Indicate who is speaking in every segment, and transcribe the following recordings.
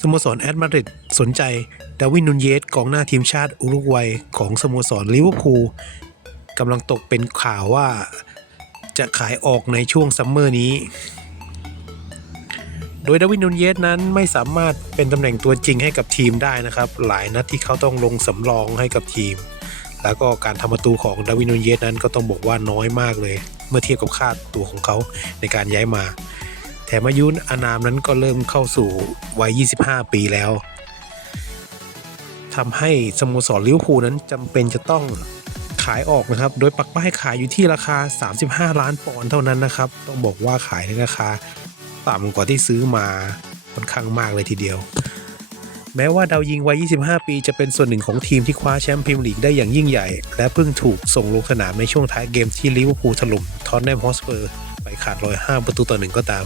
Speaker 1: สโมสรแอตมาดริดสนใจดาวินนูนเยสกองหน้าทีมชาติอุรุกวัยของสโมสรลิเวอร์พูลกำลังตกเป็นข่าวว่าจะขายออกในช่วงซัมเมอร์นี้ โดยดาวินนูนเยสนั้นไม่สามารถเป็นตำแหน่งตัวจริงให้กับทีมได้นะครับ หลายนัดที่เขาต้องลงสำรองให้กับทีม แล้วก็การทำประตูของดาวินนูนเยสนั้นก็ต้องบอกว่าน้อยมากเลย เมื่อเทียบกับค่าตัวของเขาในการย้ายมา แถมอายุอานามนั้นก็เริ่มเข้าสู่วัย 25 ปีแล้วทำให้สโมสรลิเวอร์พูลนั้นจำเป็นจะต้องขายออกนะครับ โดยปักป้ายขายอยู่ที่ราคา 35 ล้านปอนด์เท่านั้นนะครับ ต้องบอกว่าขายในราคาต่ำกว่าที่ซื้อมาค่อนข้างมากเลยทีเดียว แม้ว่าดาวยิงวัย 25 ปีจะเป็นส่วนหนึ่งของทีมที่คว้าแชมป์พรีเมียร์ลีกได้อย่างยิ่งใหญ่ และเพิ่งถูกส่งลงสนามในช่วงท้ายเกมที่ลิเวอร์พูลถล่มทอตแนมฮอสเปอร์ไปขาดลอย5ประตูต่อหนึ่งก็ตาม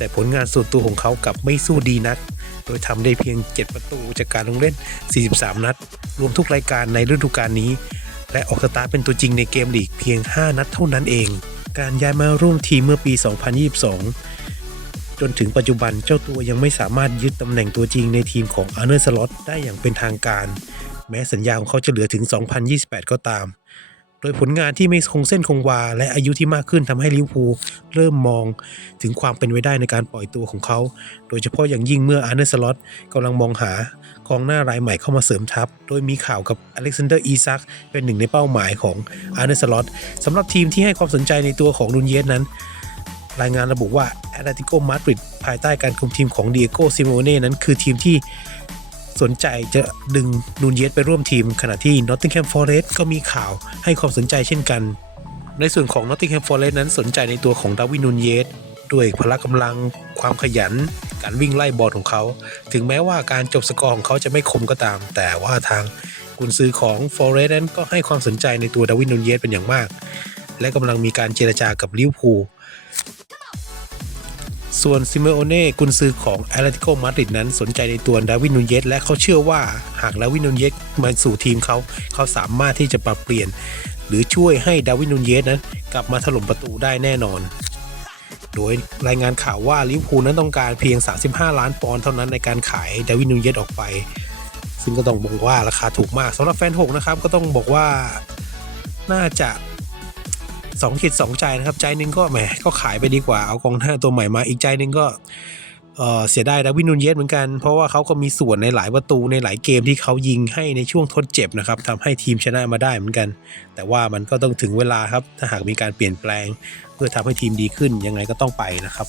Speaker 1: แต่ผลงานส่วนตัวของเขากลับไม่สู้ดีนัก โดยทำได้เพียง 7 ประตูจากการลงเล่น 43 นัด รวมทุกรายการในฤดูกาลนี้ และออกสตาร์เป็นตัวจริงในเกมลีกเพียง 5 นัดเท่านั้นเอง การย้ายมาร่วมทีมเมื่อปี 2022 จนถึงปัจจุบันเจ้าตัวยังไม่สามารถยึดตำแหน่งตัวจริงในทีมของอาร์เนอร์สล็อตได้อย่างเป็นทางการ แม้สัญญาของเขาจะเหลือถึง 2028 ก็ตาม โดยผลงานที่ไม่คงเส้นคงวา และอายุที่มากขึ้นทำให้ลิเวอร์พูลเริ่มมองถึงความเป็นไปได้ในการปล่อยตัวของเขา โดยเฉพาะอย่างยิ่งเมื่ออาร์เนอร์สล็อตกำลังมองหากองหน้ารายใหม่เข้ามาเสริมทัพ โดยมีข่าวกับอเล็กซานเดอร์อีซักเป็นหนึ่งในเป้าหมายของอาร์เนอร์สล็อตสำหรับทีมที่ให้ความสนใจในตัวของนุนเยสนั้น รายงานระบุว่าแอตเลติโกมาดริดภายใต้การคุมทีมของเดียโกซิโมเน่นั้นคือทีมที่ สนใจจะดึงนูนเยสไปร่วมทีม ขณะที่นอตติงแฮมฟอร์เรสก็มีข่าวให้ความสนใจเช่นกัน ในส่วนของนอตติงแฮมฟอร์เรสนั้นสนใจในตัวของดาวินนูนเยสด้วยพละกำลัง ความขยัน การวิ่งไล่บอลของเขา ถึงแม้ว่าการจบสกอร์ของเขาจะไม่คมก็ตาม แต่ว่าทางกุนซือของฟอร์เรสนั้นก็ให้ความสนใจในตัวดาวินนูนเยสเป็นอย่างมาก และกำลังมีการเจรจากับลิเวอร์พูล ส่วนซิเมโอเน่กุนซือของแอตเลติโกมาดริดนั้นสนใจในตัวดาวินนูเยสและเขาเชื่อว่าหากดาวินนูเยสมาสู่ทีมเขา เขาสามารถที่จะปรับเปลี่ยน หรือช่วยให้ดาวินนูเยสนั้นกลับมาถล่มประตูได้แน่นอน โดยรายงานข่าวว่าลิเวอร์พูลนั้นต้องการเพียง 35 ล้านปอนด์เท่านั้นในการขายดาวินนูเยสออกไป ซึ่งก็ต้องบอกว่าราคาถูกมากสำหรับแฟนหกนะครับก็ต้องบอกว่าน่าจะ สองจิตสองใจนะครับ ใจหนึ่งก็แหมก็ขายไปดีกว่า เอากองหน้าตัวใหม่มาอีกใจหนึ่งก็เออเสียดายดาวินนูนเยสเหมือนกัน เพราะว่าเขาก็มีส่วนในหลายประตูในหลายเกมที่เขายิงให้ในช่วงทดเจ็บนะครับทำให้ทีมชนะมาได้เหมือนกัน แต่ว่ามันก็ต้องถึงเวลาครับ ถ้าหากมีการเปลี่ยนแปลง เพื่อทำให้ทีมดีขึ้นยังไงก็ต้องไปนะครับ